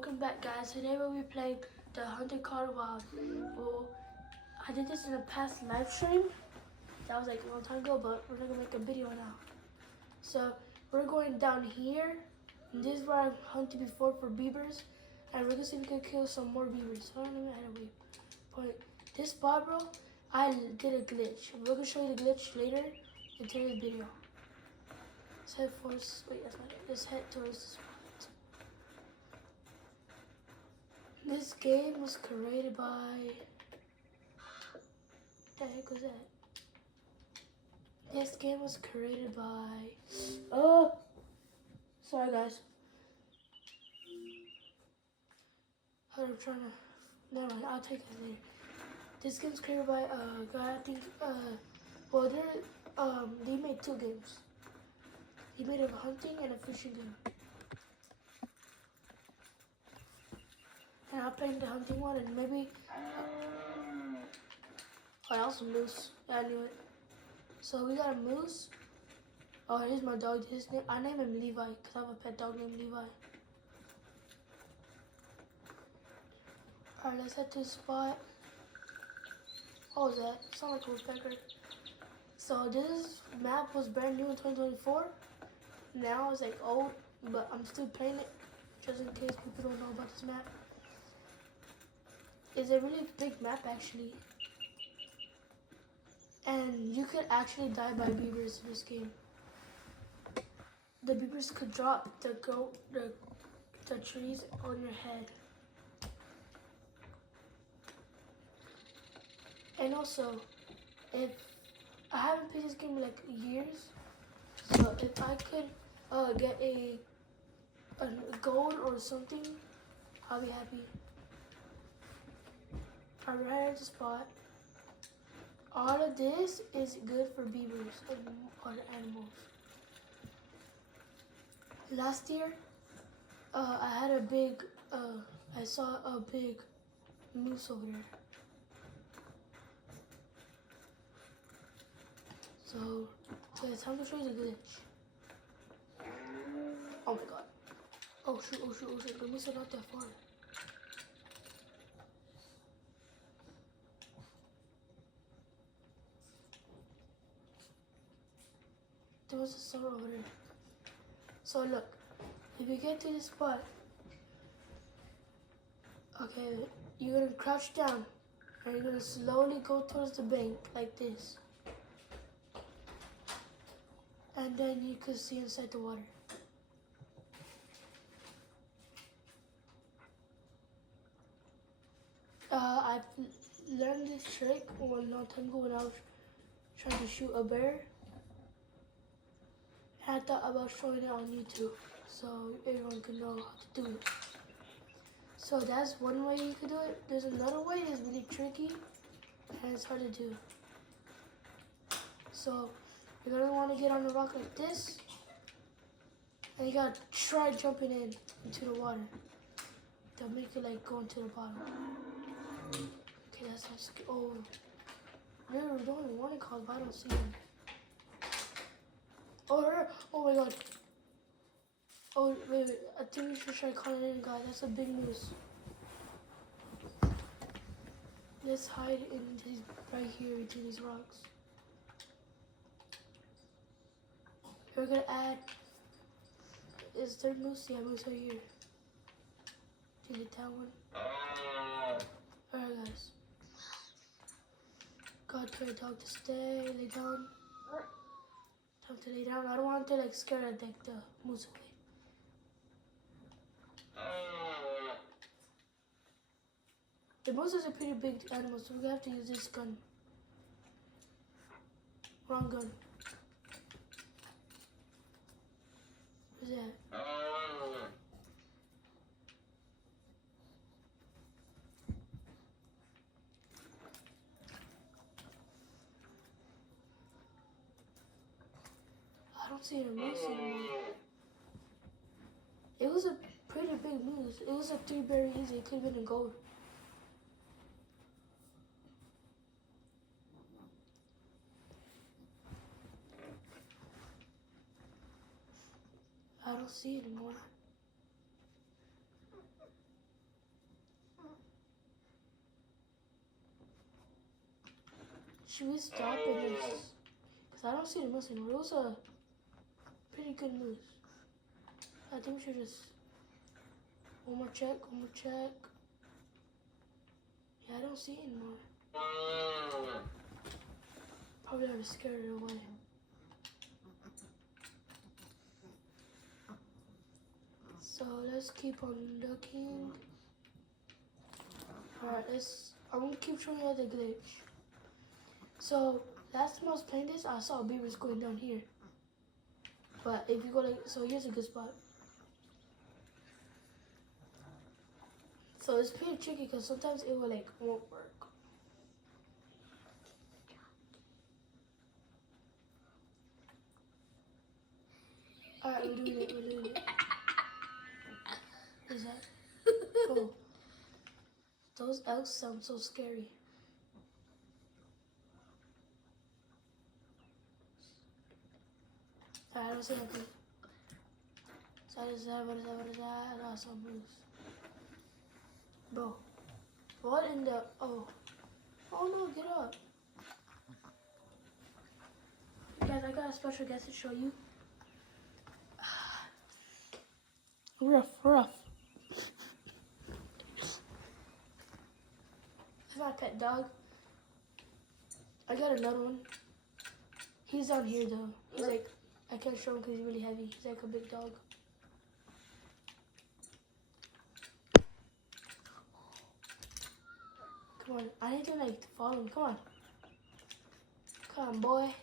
welcome back guys. Today we'll be playing the Hunted Colorado Wild. Well, I did this in a past live stream. That was like a long time ago, but we're gonna make a video now. So we're going down here. And this is where I've hunted before for beavers. And we're gonna see if we can kill some more beavers. I don't even know how to point. This spot, bro, I did a glitch. We're gonna show you the glitch later in today's video. Let's head for, wait, that's not it. Let's head towards this spot. This game was created by, the heck was that? This game was created by, oh, sorry guys. I'm trying to, never mind, I'll take that later. This game's created by a guy, I think, well, they made two games. He made a hunting and a fishing game. And I'm playing the hunting one, and maybe, oh, that was a moose. Yeah, I knew it. So we got a moose. Oh, here's my dog. His name, I named him Levi, because I have a pet dog named Levi. Alright, let's head to the spot. What was that? It sounded like a woodpecker. So this map was brand new in 2024. Now it's like old, but I'm still playing it, just in case people don't know about this map. It's a really big map actually. And you could actually die by beavers in this game. The beavers could drop the trees on your head. And also, if I haven't played this game in like years, so if I could get a gold or something, I'll be happy. I'm right at the spot. All of this is good for beavers and other animals. Last year, I had a big, I saw a big moose over there. So, yeah, it's time to show you the glitch. Oh my god. Oh shoot, oh shoot, oh shoot. The moose are not that far. There was a sun over there. So look, if you get to this spot, okay, you're gonna crouch down and you're gonna slowly go towards the bank like this. And then you can see inside the water. I've learned this trick a long time ago when I was trying to shoot a bear. And I thought about showing it on YouTube so everyone can know how to do it. So that's one way you could do it. There's another way that's really tricky and it's hard to do. So you're gonna want to get on the rock like this, and you gotta try jumping into the water. They'll make it like go into the bottom. Okay, that's not scary. Oh, there was only one called, but I don't see him. Oh my god. Oh, wait, I think we should try calling in, guys. That's a big moose. Let's hide in these, right here between these rocks. We're gonna add, is there moose? Yeah, moose right here. Delete that one. Alright guys. God, tell the dog to stay, lay down. Time to lay down. I don't want to like scare like the moose away. The moose is a pretty big animal, so we're gonna have to use this gun. Wrong gun. Where's that? I don't see a moose anymore. It was a pretty big moose. It was a 3-berry easy. It could have been a gold. I don't see it anymore. Should we stop and just... Because I don't see the moose anymore. It was a pretty good moose. I think we should just... One more check. Yeah, I don't see it anymore. Probably already scared it away. So let's keep on looking. Alright, I'm gonna keep showing you the glitch. So last time I was playing this, I saw beavers going down here. But if you go like, so here's a good spot. So it's pretty tricky because sometimes it will like won't work. Alright, we're doing it. What is that? Oh. Those elks sound so scary. Alright, I don't see nothing. So what is that? I saw moose. Bro. What in the... Oh no, get up. Guys, I got a special guest to show you. Rough. This is my pet dog. I got another one. He's down here though. He's like, I can't show him because he's really heavy. He's like a big dog. Come on, I need to like follow him. Come on, boy.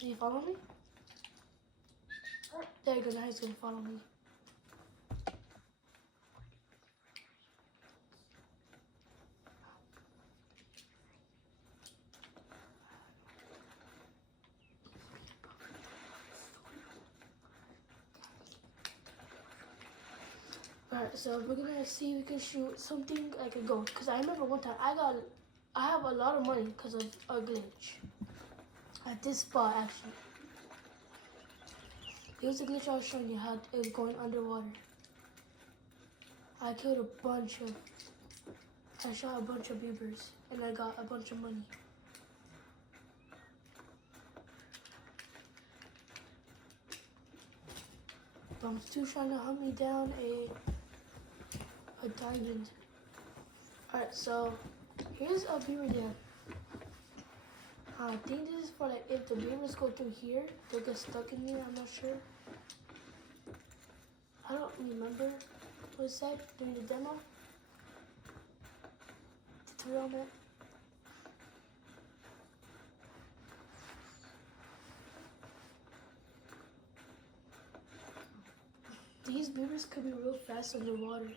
Did he follow me? There you go. Now he's gonna follow me. Alright, so we're gonna see if we can shoot something like a goat. Cause I remember one time I have a lot of money because of a glitch. At this spot actually. It was a glitch I was showing you how it was going underwater. I shot a bunch of beavers and I got a bunch of money. But I'm still trying to hunt me down a diamond. Alright, so here's a beaver dam. I think this is for like if the beavers go through here, they'll get stuck in here, I'm not sure. I don't remember what it said during the demo. Tutorial on it. These beavers could be real fast underwater.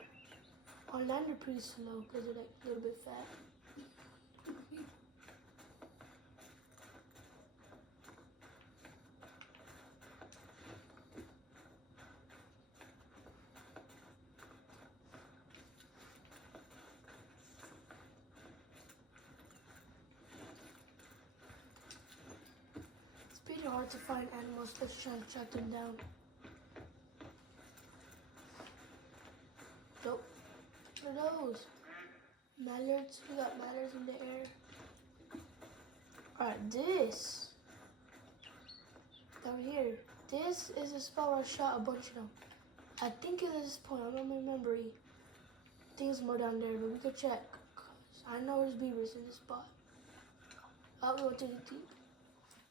On land they're pretty slow because they're like a little bit fat. It's pretty hard to find animals that's trying to track them down. Nope. What are those? Mallards. We got mallards in the air. Alright, this. Down here. This is a spot where I shot a bunch of them. I think it is this point. I don't remember. I think it's more down there, but we could check. I know there's beavers in this spot. Oh, we went too deep.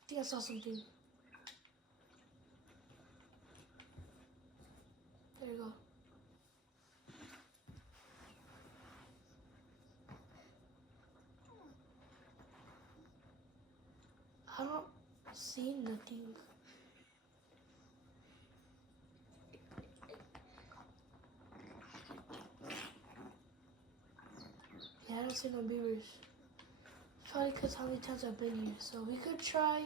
I think I saw something. There you go. I don't see nothing. Yeah, I don't see no beavers. Probably because how many times I've been here. So we could try.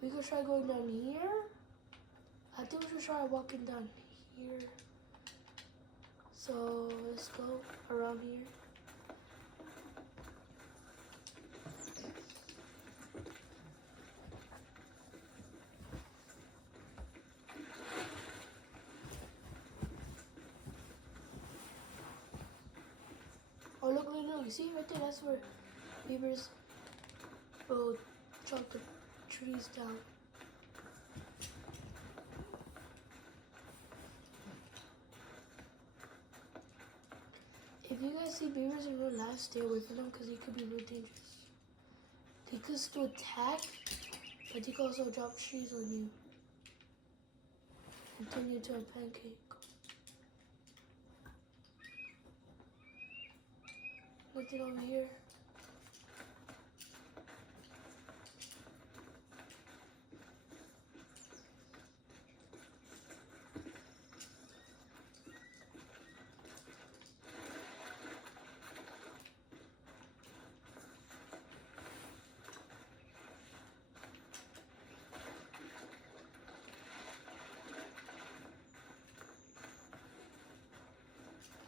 We could try going down here. I think we should try walking down here. So let's go around here. Look, you see right there? That's where beavers will chop the trees down. If you guys see beavers in real life, stay away from them because they could be real dangerous. They could still attack, but they could also drop trees on you and turn you into a pancake. Nothing over here.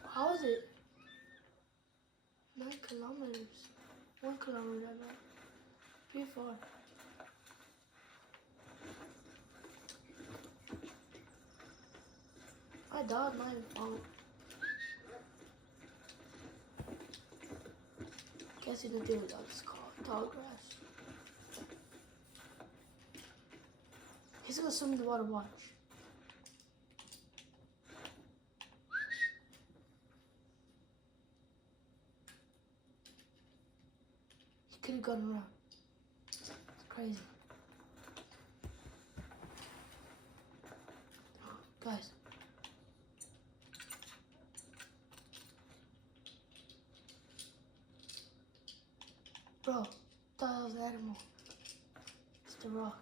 How is it? 9 kilometers. 1 kilometer, I meant. Pretty far. I died my fault. Guess you didn't do without this tall grass. He's gonna swim in the water, watch. He could have gone around. It's crazy. Oh, guys. Bro, thought that was an animal. It's the rock.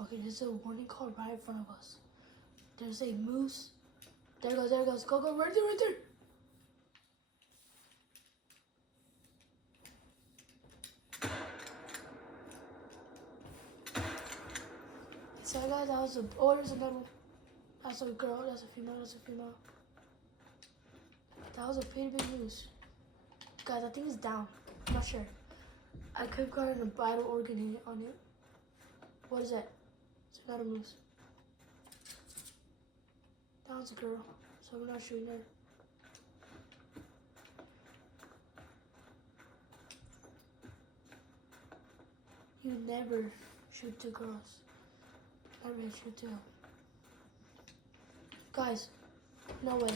Okay, there's a warning call right in front of us. There's a moose. There it goes, there it goes. Go, go, right there, right there. So guys, that was a, oh, there's another one. That's a girl, that's a female, that's a female. That was a pretty big moose. Guys, I think it's down. I'm not sure. I could have gotten a vital organ on it. What is that? It's another moose. That was a girl, so we're not shooting her. You never shoot two girls. Never shoot two. Guys, no way.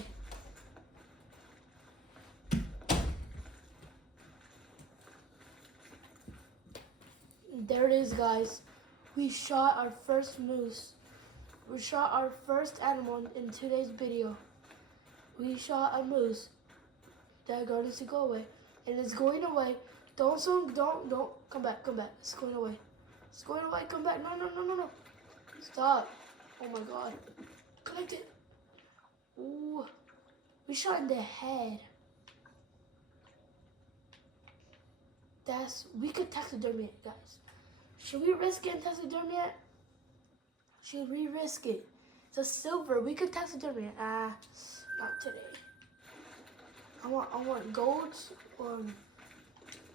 There it is, guys. We shot our first moose. We shot our first animal in today's video. We shot a moose that got us to go away. And it's going away. Don't come back. It's going away. It's going away, come back. No. Stop. Oh my god. Collect it. Ooh. We shot in the head. We could taxidermy it, guys. Should we risk getting taxidermy it? Should we risk it? It's a silver. We could taxidermy it. Not today. I want golds.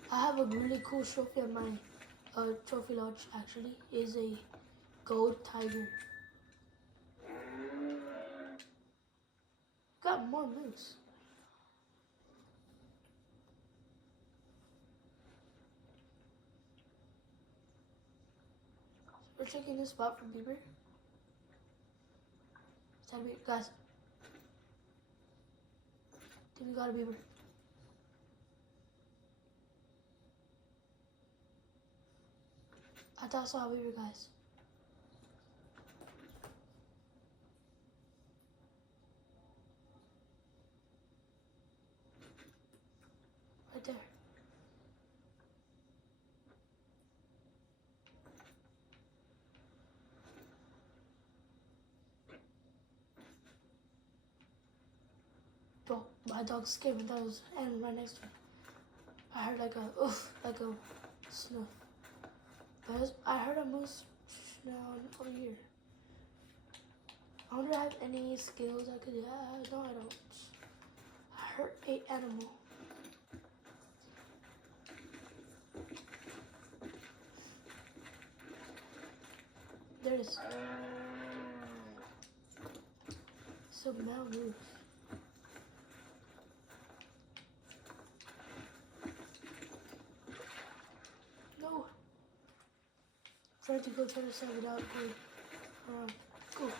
I have a really cool trophy at my trophy lodge. Actually, is a gold tiger. Got more moose. We're checking this spot for beaver. Guys, I think we got a beaver. I thought I saw a beaver, guys. Right there. Bro, my dog scared me. That was an animal right next to me. I heard like a oof, like a snuff. I heard a moose now over here. I wonder if I have any skills I could have. No, I don't. I hurt an animal. There it is. So metal moves. No. Trying to go try to save it out. Good. Cool.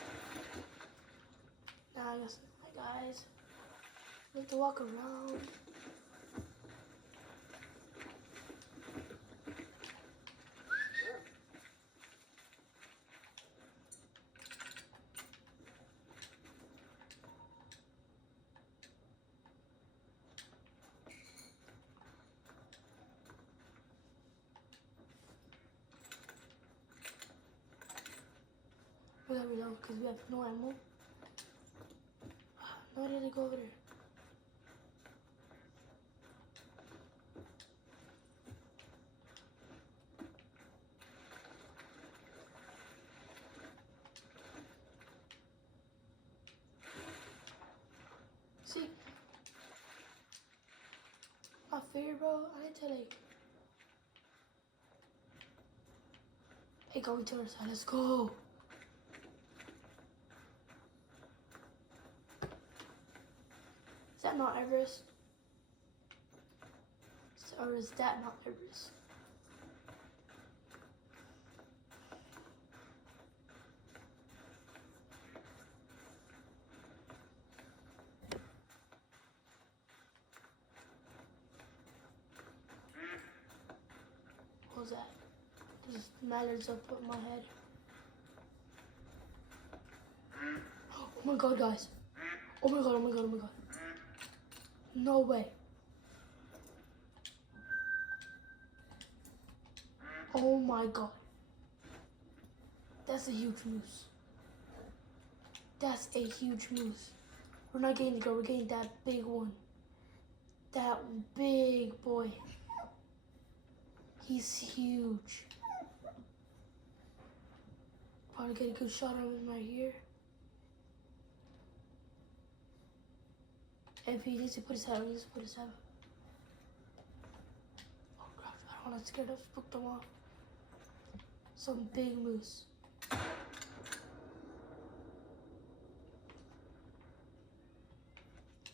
Now I guess, hi guys. We have to walk around. We gotta reload because we have no ammo. No idea to go over there. See? Not fair, bro. I didn't tell you. Hey, going to our side. Let's go. Is that not Everest? Or is that not Everest? What was that? Just mallards up on my head. Oh my god, guys. Oh my god, oh my god, oh my god. No way. Oh my god. That's a huge moose. That's a huge moose. We're not getting the girl, we're getting that big one. That big boy. He's huge. Probably get a good shot on him right here. If he needs to put his head on, he needs to put his head on. Oh gosh, I don't want to scare them, spook them off. Some big moose.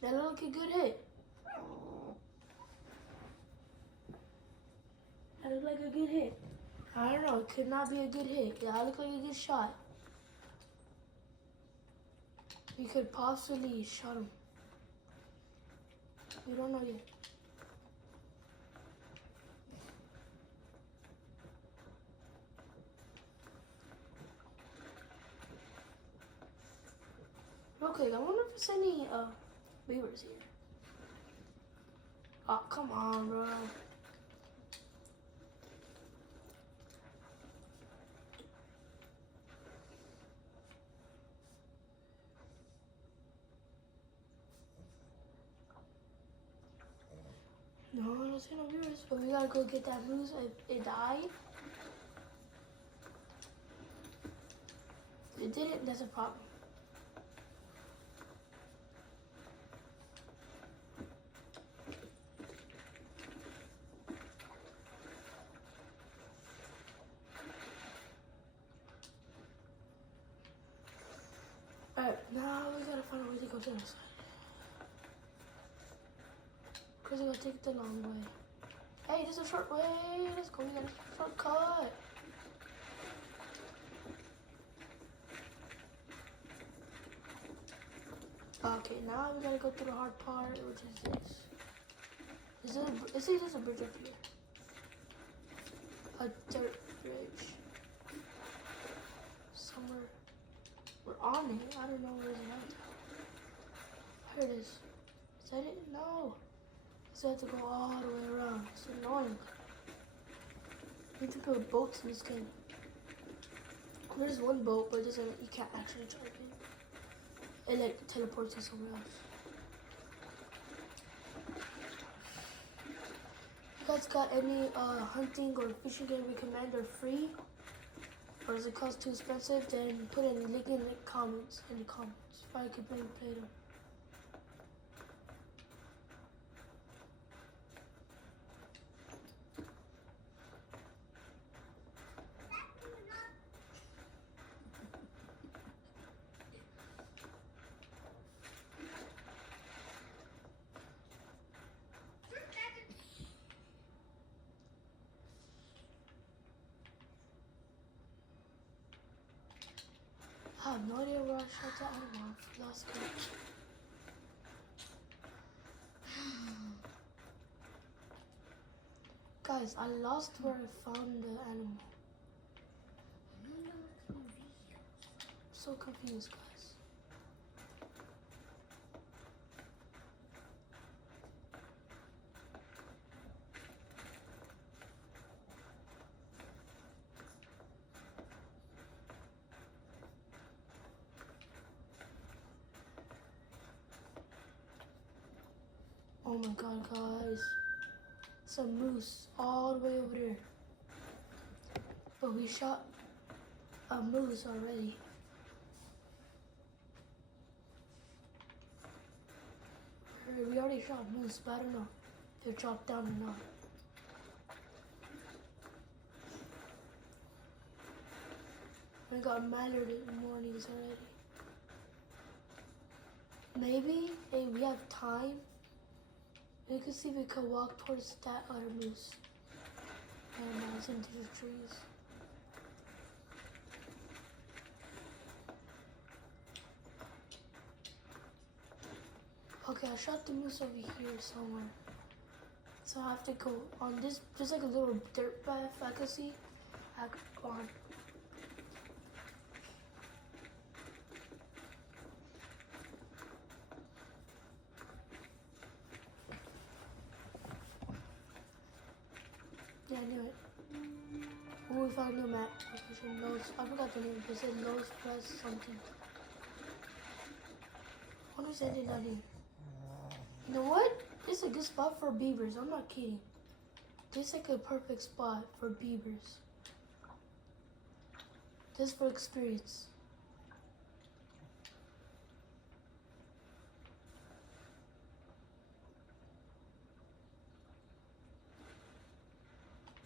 That looked like a good hit. That looked like a good hit. I don't know, it could not be a good hit. That looked like a good shot. We could possibly shot him. We don't know yet. Okay, I wonder if there's any beavers here. Oh, come on, bro. No, I don't see no beavers, but we gotta go get that moose. It died. If it didn't, that's a problem. Alright, now we gotta find a way to go to the other side. Because we gotta take the long way. Hey, there's a short way. Let's go. We got a shortcut. Okay, now we gotta go through the hard part, which is this. Is there's a bridge up here. A dirt bridge. Somewhere. We're on it. I don't know where it is. Here it is. Is that it? No. So I have to go all the way around. It's annoying. We need to build boats in this game. There's one boat, but it doesn't. You can't actually drive it. It like teleports you somewhere else. You guys got any hunting or fishing game recommend or free? or does it cost too expensive? Then put in link in the comments if I could play them. I have no idea where I shot that animal. I lost it. Guys, I lost where I found the animal. I'm so confused, guys. Oh my god, guys. It's a moose all the way over there. But we shot a moose already. We already shot a moose, but I don't know if it dropped down or not. We got mallard in the mornings already. Maybe if we have time, we could see if we could walk towards that other moose and into the trees. Okay, I shot the moose over here somewhere. So I have to go on this, there's like a little dirt path I can see. I could go on. Yeah, I knew it. Oh, we found a new map. I forgot the name. It said Lowe's Plus something. What was ended on here? You know what? This is a good spot for beavers. I'm not kidding. This is like a perfect spot for beavers. Just for experience.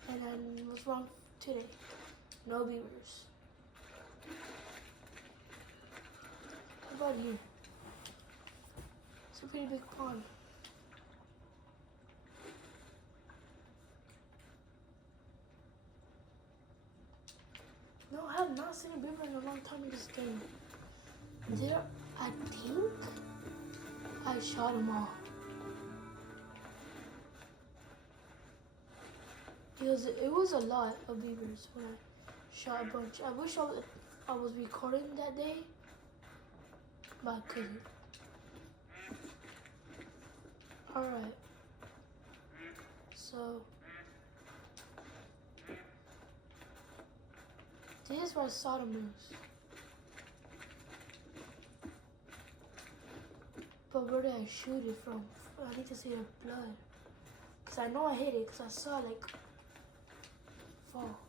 And then what's wrong today? No beavers. What about here? It's a pretty big pond. No, I have not seen a beaver in a long time in this game. I think I shot them all. It was a lot of beavers when I shot a bunch. I wish I was recording that day, but I couldn't. Alright. So this is where I saw the moose. But where did I shoot it from? I need to see the blood. Because I know I hit it because I saw it like fall.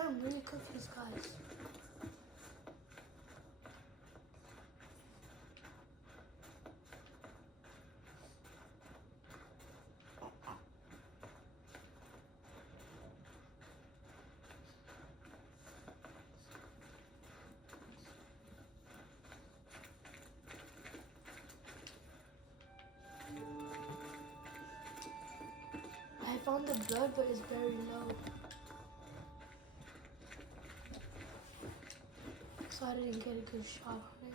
I'm really confused, guys. I found the blood, but it's very low. So I didn't get a good shot on it.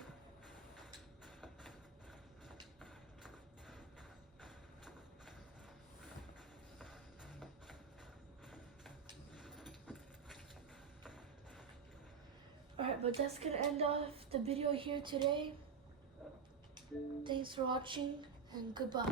Alright, but that's gonna end off the video here today. Thanks for watching and goodbye.